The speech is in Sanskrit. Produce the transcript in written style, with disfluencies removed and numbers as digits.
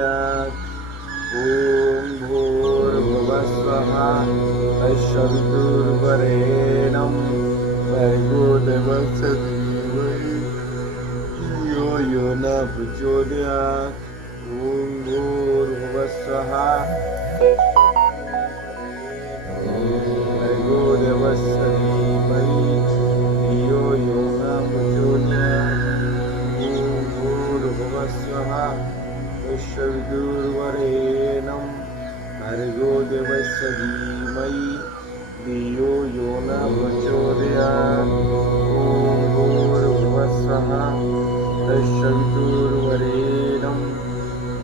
प्रचोदयात्। ॐ भूर्भुवः स्वः तत्सवितुर्वरेण्यं भर्गो देवस्य धीमहि धियो यो न प्रचोदयात्। ॐ भूर्भुवः स्वः भर्गो देवस्य धीमहि धियो यो न प्रचोदयात्। ॐ भूर्भुवः स्वः तत्सवितुर्वरेण्यं भर्गो देवस्य धीमहि धियो यो न प्रचोदयात्। ॐ भूर्भुवः स्वः तत्सवितुर्वरेण्यं